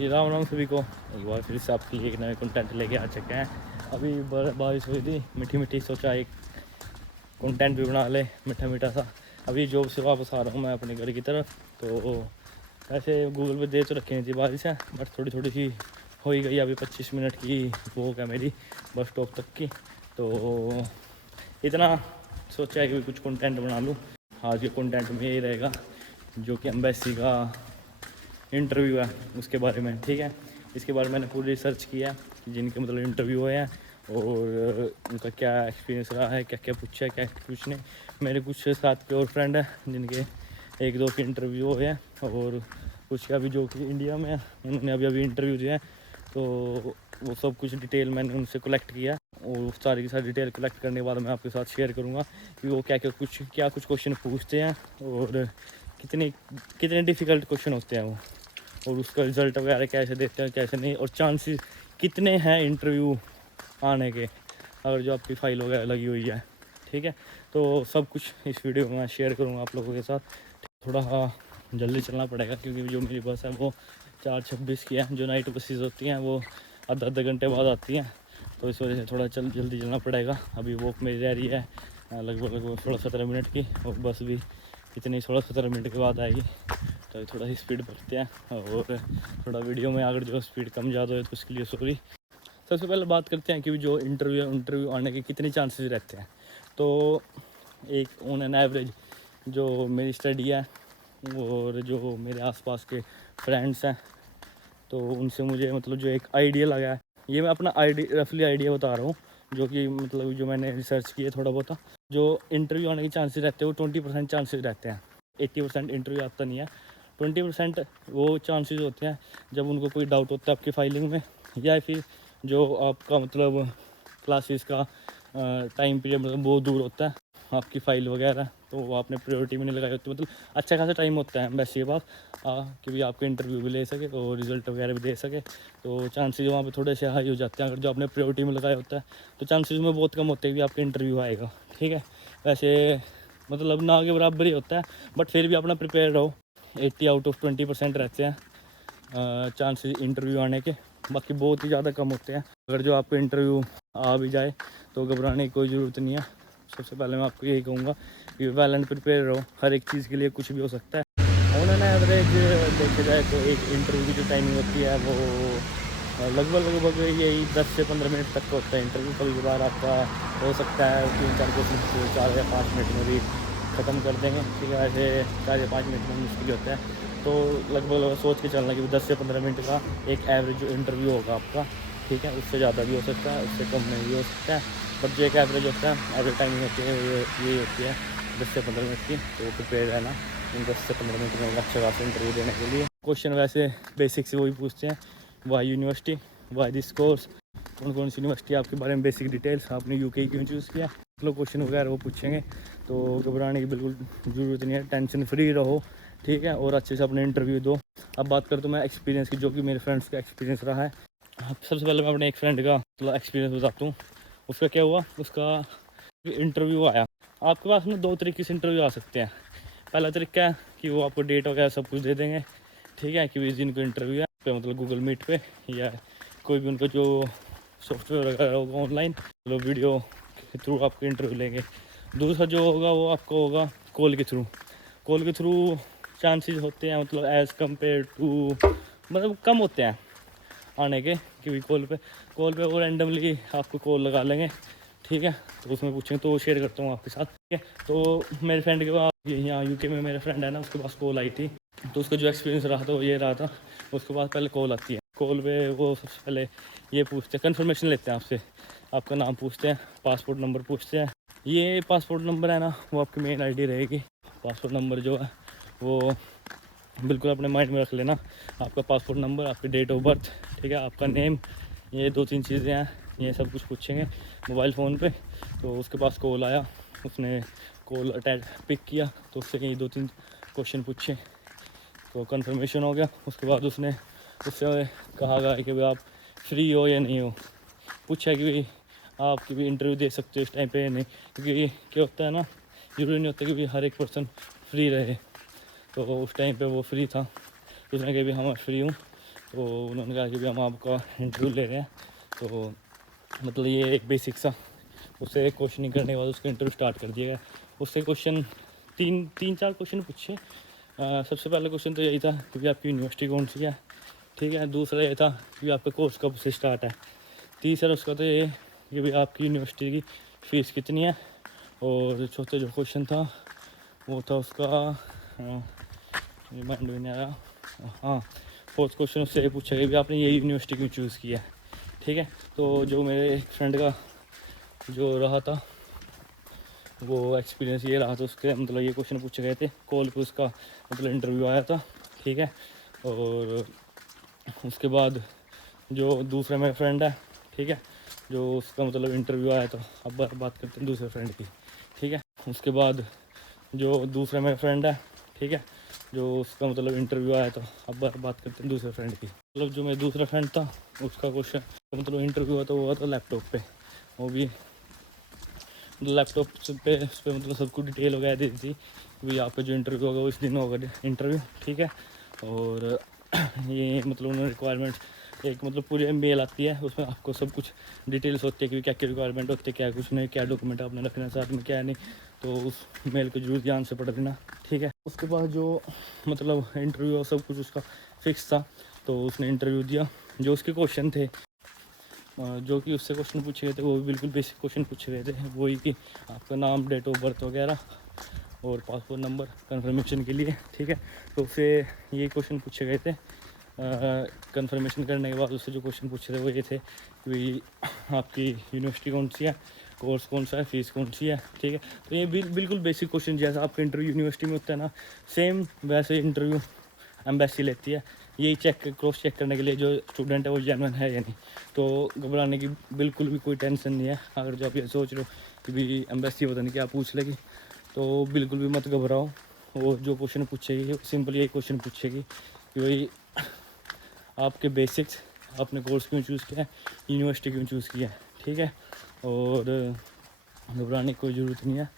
जी राम राम सभी को। एक बार फिर से आपके लिए एक नए कंटेंट लेके आ चुके हैं। अभी बारिश हुई थी, मीठी मीठी, सोचा एक कंटेंट भी बना ले मीठा मीठा सा। अभी जॉब से वापस आ रहा हूँ मैं अपने घर की तरफ। तो ऐसे गूगल पे दे तो रखी थी बारिश है, बट थोड़ी थोड़ी सी हो ही गई। अभी 25 मिनट की वॉक है मेरी बस स्टॉप तक की। तो इतना सोचा है कि कुछ कंटेंट बना लूँ। आज के कंटेंट में यही रहेगा, जो कि एम्बेसी का इंटरव्यू है उसके बारे में। ठीक है, इसके बारे में मैंने पूरी रिसर्च किया कि जिनके मतलब इंटरव्यू हुए हैं और उनका क्या एक्सपीरियंस रहा है, क्या क्या पूछा है, क्या कुछ नहीं। मेरे कुछ साथ के और फ्रेंड हैं जिनके एक दो के इंटरव्यू हुए हैं, और कुछ के अभी जो कि इंडिया में है उन्होंने अभी अभी इंटरव्यू दिया है। तो वो सब कुछ डिटेल मैंने उनसे कलेक्ट किया, और सारी की सारी डिटेल कलेक्ट करने के बाद मैं आपके साथ शेयर करूँगा कि वो क्या कुछ क्वेश्चन पूछते हैं, और कितने कितने डिफ़िकल्ट क्वेश्चन होते हैं वो, और उसका रिज़ल्ट वगैरह कैसे देते हैं कैसे नहीं, और चांसेस कितने हैं इंटरव्यू आने के अगर जो आपकी फ़ाइल वगैरह लगी हुई है। ठीक है, तो सब कुछ इस वीडियो में मैं शेयर करूँगा आप लोगों के साथ। थोड़ा जल्दी चलना पड़ेगा क्योंकि जो मेरी बस है वो 4:26 की है। जो नाइट बसेस होती हैं वो आधे घंटे बाद आती हैं, तो इस वजह से थोड़ा जल्दी चलना पड़ेगा। अभी वॉक मेरी रह रही है लगभग 16-17 मिनट की, और बस भी इतनी 16-17 मिनट के बाद आएगी। तो थोड़ा सी स्पीड बढ़ते हैं, और थोड़ा वीडियो में अगर जो स्पीड कम ज़्यादा हो तो उसके लिए सॉरी। सबसे पहले बात करते हैं कि जो इंटरव्यू आने के कितने चांसेस रहते हैं। तो एक ऑन एन एवरेज जो मेरी स्टडी है और जो मेरे आसपास के फ्रेंड्स हैं, तो उनसे मुझे मतलब जो एक आइडिया लगा है, ये मैं अपना रफली आइडिया बता रहा हूँ, जो कि मतलब जो मैंने रिसर्च किया थोड़ा बहुत। जो इंटरव्यू आने के चांसेस रहते हैं वो 20% चांसेस रहते हैं। 80% इंटरव्यू आता नहीं है। 20% वो चांसेस होते हैं जब उनको कोई डाउट होता है आपकी फाइलिंग में, या फिर जो आपका मतलब क्लासेस का टाइम पीरियड मतलब बहुत दूर होता है आपकी फ़ाइल वगैरह, तो वो आपने प्रायोरिटी में नहीं लगाई होती। मतलब अच्छा खासा टाइम होता है एम्बेसी के पास कि भी आपके इंटरव्यू भी ले सके और रिज़ल्ट वगैरह भी दे सके। तो चांसेस वहाँ पे थोड़े से हाई हो जाते हैं। अगर जो आपने प्रायोरिटी में लगाया होता है तो चांसेस में बहुत कम होते हैं कि आपका इंटरव्यू आएगा। ठीक है, वैसे मतलब ना के बराबर ही होता है, बट फिर भी अपना प्रिपेयर रहो। 80 आउट ऑफ 20% रहते हैं चांसेस इंटरव्यू आने के, बाकी बहुत ही ज़्यादा कम होते हैं। अगर जो आपको इंटरव्यू आ भी जाए तो घबराने की कोई ज़रूरत नहीं है। सबसे पहले मैं आपको यही कहूँगा कि वेल एंड प्रिपेयर रहो, हर एक चीज़ के लिए कुछ भी हो सकता है। ऑन एन एवरेज देखा जाए तो एक इंटरव्यू की जो टाइमिंग होती है वो लगभग यही 10 से 15 मिनट तक का होता है इंटरव्यू। कभी कभार आपका हो सकता है 3-4 क्वेश्चन 4 या 5 मिनट में भी ख़त्म कर देंगे। ठीक है, ऐसे 4 या 5 मिनट में मुश्किल होता है। तो लगभग सोच के चलना कि 10 से 15 मिनट का एक एवरेज जो इंटरव्यू होगा आपका। ठीक है, उससे ज़्यादा भी हो सकता है, उससे कम में भी हो सकता है, बट जो एक एवरेज होता है, एवरेज टाइमिंग होती है ये होती है 10 से 15 मिनट की। तो प्रिपेयर रहना इन 10 से 15 मिनट में अच्छा खासा इंटरव्यू देने के लिए। क्वेश्चन वैसे बेसिक से वही पूछते हैं, why university, why this course, कौन कौन सी यूनिवर्सिटी आपके बारे में बेसिक डिटेल्स, आपने यूके क्यों चूज़ किया, मतलब क्वेश्चन वगैरह वो पूछेंगे। तो घबराने की बिल्कुल ज़रूरत नहीं है, टेंशन फ्री रहो। ठीक है, और अच्छे से अपने इंटरव्यू दो। अब बात करता हूँ मैं एक्सपीरियंस की, जो कि मेरे फ्रेंड्स का एक्सपीरियंस रहा है। सबसे पहले मैं अपने एक फ्रेंड का मतलब एक्सपीरियंस बताता हूँ। उसका क्या हुआ, उसका इंटरव्यू आया। आपके पास ना दो तरीके से इंटरव्यू आ सकते हैं। पहला तरीका है कि वो आपको डेट वगैरह सब कुछ दे देंगे। ठीक है, कि इस दिन को इंटरव्यू है पे मतलब गूगल मीट पे या कोई भी उनका जो सॉफ्टवेयर वगैरह होगा ऑनलाइन, तो वीडियो के थ्रू आपको इंटरव्यू लेंगे। दूसरा जो होगा वो आपको होगा कॉल के थ्रू। कॉल के थ्रू चांसेस होते हैं मतलब एज़ कम्पेयर टू मतलब कम होते हैं आने के, क्योंकि कॉल पे वो रैंडमली आपको कॉल लगा लेंगे। ठीक है, तो उसमें पूछेंगे तो शेयर करता हूँ आपके साथ। ठीक है, तो मेरे फ्रेंड के पास यहाँ यूके में मेरा फ्रेंड है ना, उसके पास कॉल आई थी। तो उसका जो एक्सपीरियंस रहा था वो ये रहा था, उसके बाद पहले कॉल आती है। कॉल पे वो सबसे पहले ये पूछते हैं, कन्फर्मेशन लेते हैं आपसे, आपका नाम पूछते हैं, पासपोर्ट नंबर पूछते हैं। ये पासपोर्ट नंबर है ना वो आपकी मेन आईडी रहेगी। पासपोर्ट नंबर जो है वो बिल्कुल अपने माइंड में रख लेना। आपका पासपोर्ट नंबर, आपकी डेट ऑफ बर्थ, ठीक है, आपका नेम, ये 2-3 चीज़ें हैं, ये सब कुछ पूछेंगे मोबाइल फ़ोन पे। तो उसके पास कॉल आया, उसने कॉल अटैच पिक किया, तो उससे कहीं 2-3 क्वेश्चन पूछे, तो कंफर्मेशन हो गया। उसके बाद उससे कहा गया कि भाई आप फ्री हो या नहीं हो। पूछा कि भाई आप कि भी इंटरव्यू दे सकते हो इस टाइम पे या नहीं, क्योंकि क्या होता है ना, ज़रूरी नहीं होता कि भाई हर एक पर्सन फ्री रहे। तो उस टाइम पे वो फ्री था, तो उसने कहा भी हाँ मैं फ्री हूँ। तो उन्होंने कहा कि भी हम आपका इंटरव्यू ले रहे हैं। तो मतलब ये एक बेसिक सा, उससे एक क्वेश्चनिंग करने के बाद उसका इंटरव्यू स्टार्ट कर दिया गया। उससे क्वेश्चन तीन चार क्वेश्चन पूछे। सबसे पहला क्वेश्चन तो यही था कि आपकी यूनिवर्सिटी कौन सी है, ठीक है। दूसरा ये था कि आपका कोर्स कब से स्टार्ट है। तीसरा उसका तो ये कि भाई आपकी यूनिवर्सिटी की फ़ीस कितनी है। और चौथा जो क्वेश्चन था वो था उसका, माइंड में नहीं आया, हाँ, फोर्थ क्वेश्चन उससे ये पूछा गया कि आपने ये यूनिवर्सिटी क्यों चूज़ किया है, ठीक है। तो जो मेरे फ्रेंड का जो रहा था वो एक्सपीरियंस ये रहा था, उसके मतलब ये क्वेश्चन पूछे गए थे, कॉल पे उसका मतलब इंटरव्यू आया था, ठीक है। और उसके बाद जो दूसरा मेरा फ्रेंड है, ठीक है, जो उसका मतलब इंटरव्यू आया था, अब बात करते हैं दूसरे फ्रेंड की, ठीक है। उसके बाद जो दूसरा मेरा फ्रेंड है, ठीक है, जो उसका मतलब इंटरव्यू आया था, अब बात करते हैं दूसरे फ्रेंड की। मतलब जो मेरा दूसरा फ्रेंड था उसका क्वेश्चन मतलब इंटरव्यू हुआ था, वो हुआ था लैपटॉप पे। वो भी लैपटॉप पे उस पर मतलब सबको डिटेल वगैरह दी थी कि भाई आपका जो इंटरव्यू होगा वो इस दिन होगा इंटरव्यू, ठीक है। और ये मतलब उन्होंने रिक्वायरमेंट्स एक मतलब पूरी मेल आती है, उसमें आपको सब कुछ डिटेल्स होती है कि क्या क्या रिक्वायरमेंट होती है, क्या कुछ नहीं, क्या डॉक्यूमेंट आपने रखना है साथ में, क्या नहीं। तो उस मेल को जरूर ध्यान से पढ़ लेना, ठीक है। उसके बाद जो मतलब इंटरव्यू और सब कुछ उसका फिक्स था, तो उसने इंटरव्यू दिया। जो उसके क्वेश्चन थे जो कि उससे क्वेश्चन पूछे गए थे वो भी बिल्कुल बेसिक क्वेश्चन पूछे गए थे, वही कि आपका नाम, डेट ऑफ बर्थ वगैरह और पासपोर्ट नंबर कंफर्मेशन के लिए, ठीक है। तो उससे ये क्वेश्चन पूछे गए थे। कंफर्मेशन करने के बाद उससे जो क्वेश्चन पूछे थे वो ये थे कि आपकी यूनिवर्सिटी कौन सी है, कोर्स कौन सा है, फ़ीस कौन सी है, ठीक है। तो ये बिल्कुल बेसिक क्वेश्चन जैसा आपका इंटरव्यू यूनिवर्सिटी में होता है ना, सेम वैसे इंटरव्यू एम्बेसी लेती है। यही क्रॉस चेक करने के लिए जो स्टूडेंट है वो जेन्युइन है या नहीं। तो घबराने की बिल्कुल भी कोई टेंशन नहीं है। अगर जो आप ये सोच रहे हो कि भी एम्बेसी पता नहीं क्या पूछ लेगी, तो बिल्कुल भी मत घबराओ। वो जो क्वेश्चन पूछेगी सिंपल यही क्वेश्चन पूछेगी कि भाई आपके बेसिक्स, आपने कोर्स क्यों चूज़ किया है, यूनिवर्सिटी क्यों चूज़ किया है, ठीक है। और घबराने की कोई ज़रूरत नहीं है,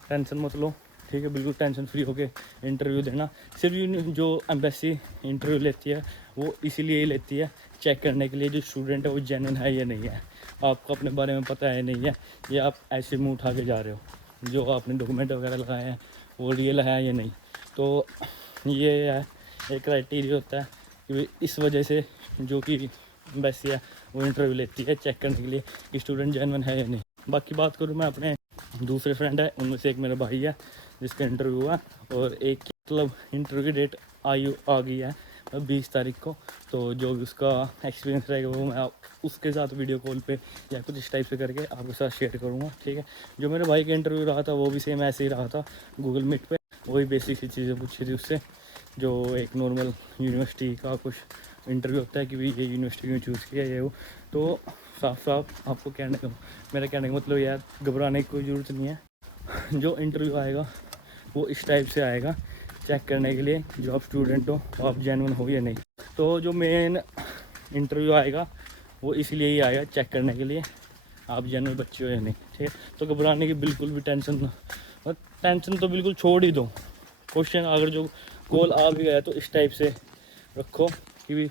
टेंशन मत लो, ठीक है। बिल्कुल टेंशन फ्री होके इंटरव्यू देना। सिर्फ जो एम्बेसी इंटरव्यू लेती है वो इसीलिए ही लेती है, चेक करने के लिए जो स्टूडेंट है वो जेन्युइन है या नहीं है, आपको अपने बारे में पता है नहीं है, या आप ऐसे मुँह उठा के जा रहे हो, जो आपने डॉक्यूमेंट वगैरह लगाए हैं वो रियल है या नहीं। तो ये है एक क्राइटेरिया होता है कि इस वजह से जो कि एम्बेसी है वो इंटरव्यू लेती है चेक करने के लिए कि स्टूडेंट जेन्युइन है या नहीं। बाकी बात करूँ मैं अपने दूसरे फ्रेंड है, उनमें से एक मेरा भाई है जिसका इंटरव्यू हुआ, और एक मतलब इंटरव्यू की डेट आ गई है 20 तारीख को। तो जो भी उसका एक्सपीरियंस रहेगा वो मैं उसके साथ वीडियो कॉल पे या कुछ इस टाइप से करके आपके साथ शेयर करूँगा, ठीक है। जो मेरे भाई का इंटरव्यू रहा था वो भी सेम ऐसे ही रहा था, गूगल मीट पे वही बेसिक सी चीज़ें पूछी थी उससे, जो एक नॉर्मल यूनिवर्सिटी का कुछ इंटरव्यू होता है कि भाई ये यूनिवर्सिटी क्यों चूज़ किया ये वो। तो साफ साफ आपको मेरा कहने का मतलब यार घबराने की कोई ज़रूरत नहीं है। जो इंटरव्यू आएगा वो इस टाइप से आएगा, चेक करने के लिए जो आप स्टूडेंट हो तो आप जेन्युइन हो या नहीं। तो जो मेन इंटरव्यू आएगा वो इसलिए ही आएगा, चेक करने के लिए आप जेन्युइन बच्चे हो या नहीं, ठीक है। तो घबराने की बिल्कुल भी टेंशन तो बिल्कुल छोड़ ही दो। क्वेश्चन अगर जो कॉल आ भी गया तो इस टाइप से रखो कि भी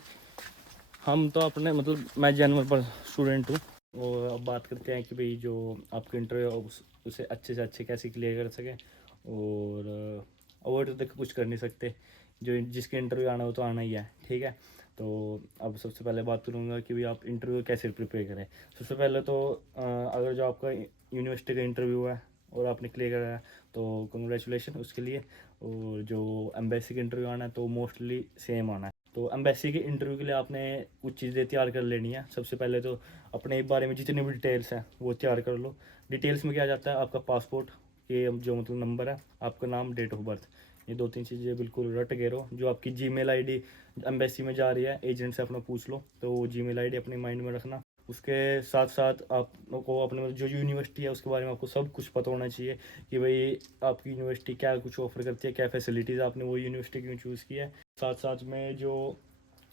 हम तो अपने मतलब मैं जेन्युइन पर स्टूडेंट हूँ। और अब बात करते हैं कि भाई जो आपका इंटरव्यू उसे अच्छे से अच्छे कैसे क्लियर कर सकें। और अवॉइड तो देखो कुछ कर नहीं सकते, जो जिसके इंटरव्यू आना हो तो आना ही है, ठीक है। तो अब सबसे पहले बात करूँगा कि भाई आप इंटरव्यू कैसे प्रिपेयर करें। सबसे पहले तो अगर जो आपका यूनिवर्सिटी का इंटरव्यू है और आपने क्लियर करा है तो कंग्रेचुलेशन उसके लिए। और जो एम्बेसी का इंटरव्यू आना है तो मोस्टली सेम आना है। तो एम्बेसी के इंटरव्यू के लिए आपने कुछ चीज़ें तैयार कर लेनी है। सबसे पहले तो अपने बारे में जितनी भी डिटेल्स हैं वो तैयार कर लो। डिटेल्स में क्या जाता है, आपका पासपोर्ट के जो मतलब नंबर है, आपका नाम, डेट ऑफ बर्थ, ये 2-3 चीज़ें बिल्कुल रट के रहो। जो आपकी जीमेल आईडी एम्बेसी में जा रही है, एजेंट से अपना पूछ लो, तो वो जीमेल आईडी अपने माइंड में रखना। उसके साथ साथ आपको अपने जो यूनिवर्सिटी है उसके बारे में आपको सब कुछ पता होना चाहिए कि भाई आपकी यूनिवर्सिटी क्या कुछ ऑफर करती है, क्या फैसिलिटीज़, आपने वो यूनिवर्सिटी क्यों चूज़ की है। साथ साथ में जो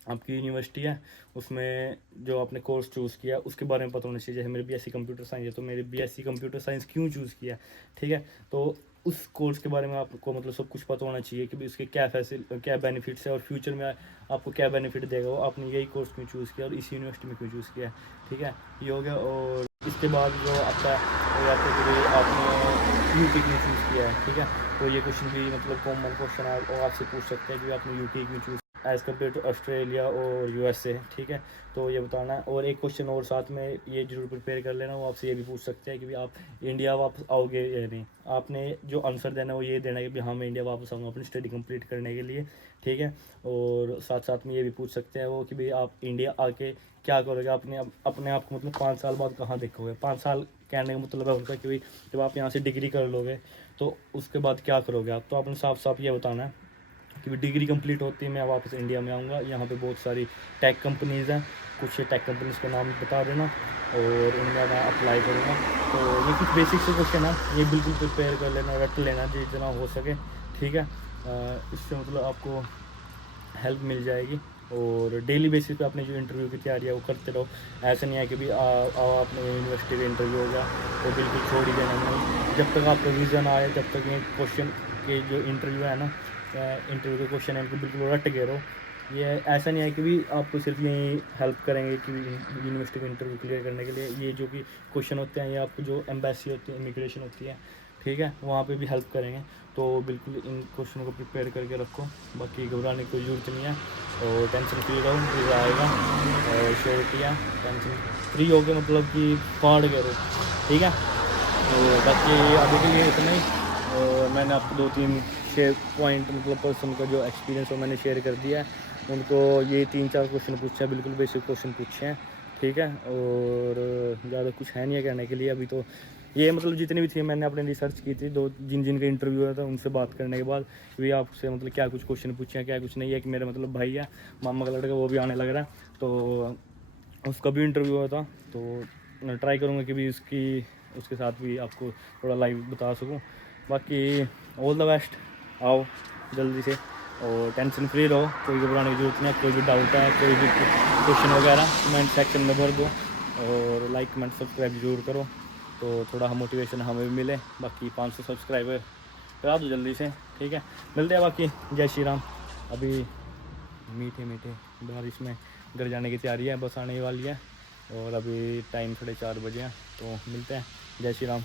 आपकी यूनिवर्सिटी है उसमें जो आपने कोर्स चूज़ किया उसके बारे में पता होना चाहिए। जैसे मेरे बीएससी कंप्यूटर साइंस है तो मेरे बीएससी कंप्यूटर साइंस क्यों चूज़ किया, ठीक है। तो उस कोर्स के बारे में आपको मतलब सब कुछ पता होना चाहिए कि भी उसके क्या बेनिफिट्स है और फ्यूचर में आपको क्या बेनिफिट देगा, वो आपने यही कोर्स क्यों चूज़ किया और इसी यूनिवर्सिटी में क्यों चूज़ किया। ठीक है, ये हो गया। और इसके बाद जो आपका हो जाता है कि आपने यूटी क्यों चूज़ किया है। ठीक है, तो ये क्वेश्चन भी मतलब कॉमन क्वेश्चन है, और आपसे पूछ सकते हैं कि आपने यूटी क्यों choose as compare to Australia और यूएसए। ठीक है, तो ये बताना है। और एक क्वेश्चन और साथ में ये जरूर प्रिपेयर कर लेना, वो आपसे ये भी पूछ सकते हैं कि भाई आप इंडिया वापस आओगे या नहीं। आपने जो आंसर देना है वो ये देना है कि हाँ मैं इंडिया वापस आऊँगा अपनी स्टडी कंप्लीट करने के लिए। ठीक है, और साथ साथ में ये भी पूछ सकते हैं वो कि भाई आप इंडिया आके क्या करोगे, अपने आप को मतलब 5 साल बाद कहाँ देखोगे। 5 साल कहने का मतलब है उनका कि भाई जब आप यहाँ से डिग्री कर लोगे तो उसके बाद क्या करोगे आप। तो आपने साफ साफ ये बताना है कि डिग्री कंप्लीट होती है मैं वापस इंडिया में आऊँगा, यहाँ पे बहुत सारी टेक कंपनीज़ हैं, कुछ टेक कंपनीज़ के नाम बता देना और उनमें मैं अप्लाई करूँगा। तो ये कुछ बेसिक से क्वेश्चन है, ये बिल्कुल प्रिपेयर कर लेना, रट लेना जितना हो सके। ठीक है, इससे मतलब आपको हेल्प मिल जाएगी। और डेली बेसिस पे अपने जो इंटरव्यू की तैयारी है वो करते रहो। ऐसा नहीं है कि भी आपने यूनिवर्सिटी का इंटरव्यू होगा तो बिल्कुल छोड़ ही देना नहीं। जब तक आपका विज़न आए तब तक ये क्वेश्चन के जो इंटरव्यू है ना, इंटरव्यू के क्वेश्चन है उनको बिल्कुल रट के रहो। ये ऐसा नहीं है कि भी आपको सिर्फ यही हेल्प करेंगे कि यूनिवर्सिटी का इंटरव्यू क्लियर करने के लिए। ये जो कि क्वेश्चन होते हैं ये आपको जो एम्बेसी होती है, इमिग्रेशन होती है, ठीक है, वहाँ पे भी हेल्प करेंगे। तो बिल्कुल इन क्वेश्चनों को प्रिपेयर करके रखो, बाकी घबराने की कोई ज़रूरत नहीं है। और टेंशन फ्री रहो, वीज़ा आएगा और श्योरिटी है, टेंशन फ्री हो गए मतलब कि फाड़ करो। ठीक है, तो बाकी अभी के लिए इतना ही। और मैंने आपको 2-3 शेयर पॉइंट मतलब पर्सन का जो एक्सपीरियंस हो मैंने शेयर कर दिया है। उनको ये 3-4 क्वेश्चन पूछे हैं, बिल्कुल बेसिक क्वेश्चन पूछे हैं। ठीक है, और ज़्यादा कुछ है नहीं है कहने के लिए अभी। तो ये मतलब जितनी भी थी मैंने अपने रिसर्च की थी, जिन का इंटरव्यू हुआ था उनसे बात करने के बाद भी आपसे मतलब क्या कुछ क्वेश्चन पूछे हैं क्या कुछ नहीं है। कि मेरा मतलब भाई है, मामा का लड़का, वो भी आने लग रहा है, तो उसका भी इंटरव्यू हुआ था। तो मैं ट्राई करूँगा कि भी उसके साथ भी आपको थोड़ा लाइव बता सकूँ। बाकी ऑल द बेस्ट, आओ जल्दी से और टेंशन फ्री रहो, कोई घबराने की जरूरत नहीं है। कोई भी डाउट है, कोई भी क्वेश्चन वगैरह कमेंट सेक्शन में भर दो और लाइक कमेंट सब्सक्राइब जरूर करो, तो थोड़ा मोटिवेशन हमें भी मिले। बाकी 500 सब्सक्राइबर करा दो जल्दी से। ठीक है, मिलते हैं। बाकी जय श्री राम। अभी मीठे मीठे बारिश में घर जाने की तैयारी है, बस आने वाली है और अभी टाइम 4:30 बजे है। तो मिलते हैं, जय श्री राम।